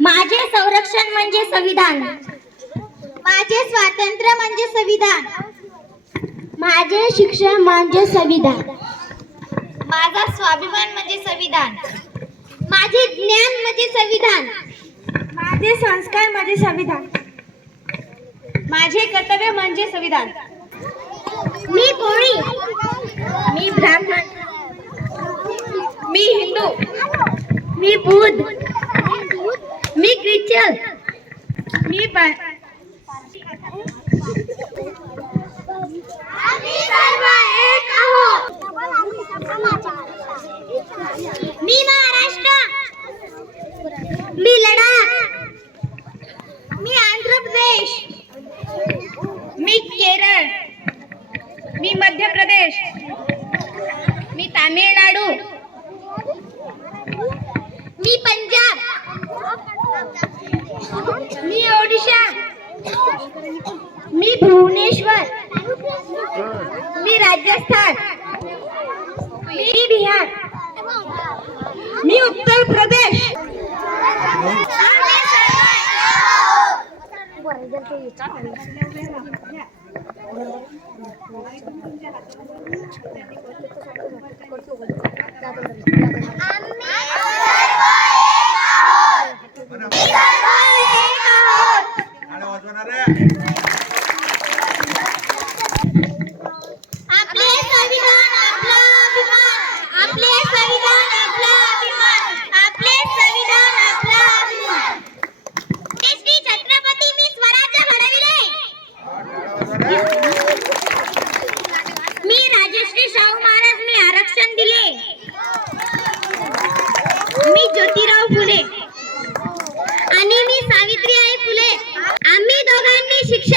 माझे संरक्षण म्हणजे संविधान. माझे स्वातंत्र्य म्हणजे संविधान. माझे शिक्षण म्हणजे संविधान. माझा स्वाभिमान म्हणजे संविधान. माझे ज्ञान म्हणजे संविधान. माझे संस्कार म्हणजे संविधान. माझे कर्तव्य म्हणजे संविधान. मी कोळी. मी ब्राह्मण. मी हिंदू मी बुद्ध मी ख्रिश्चन मी मी महाराष्ट्र मी लडाख मी आंध्र प्रदेश मी केरळ मी मध्य प्रदेश मी तामिळनाडू मी ओडिशा. मी भुवनेश्वर. मी राजस्थान. मी बिहार. मी उत्तर प्रदेश. शाहू महाराज मी आरक्षण दिले. मी ज्योतिराव फुले. ಶಿಕ್ಷೆ